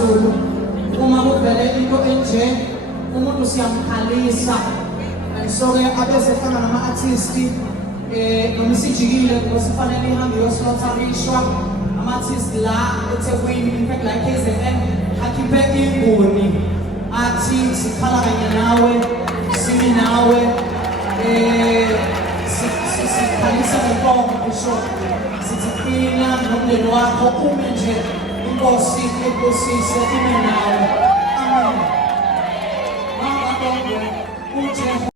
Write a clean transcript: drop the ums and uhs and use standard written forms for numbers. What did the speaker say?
phezulu uma kuvele into enje umuntu siyamkhalisa and so-ke abezefana nama-artist noma isijikile kufanele ihambe yoslotharishwa ama-artist la eThekwini in fact la KZN akhiphe inguni athi sikhala kanye nawe simi nawe sikhalisa ngenkomo kusho sithi qina nomndeni wakho ume nje inkosi ekosise ime nawe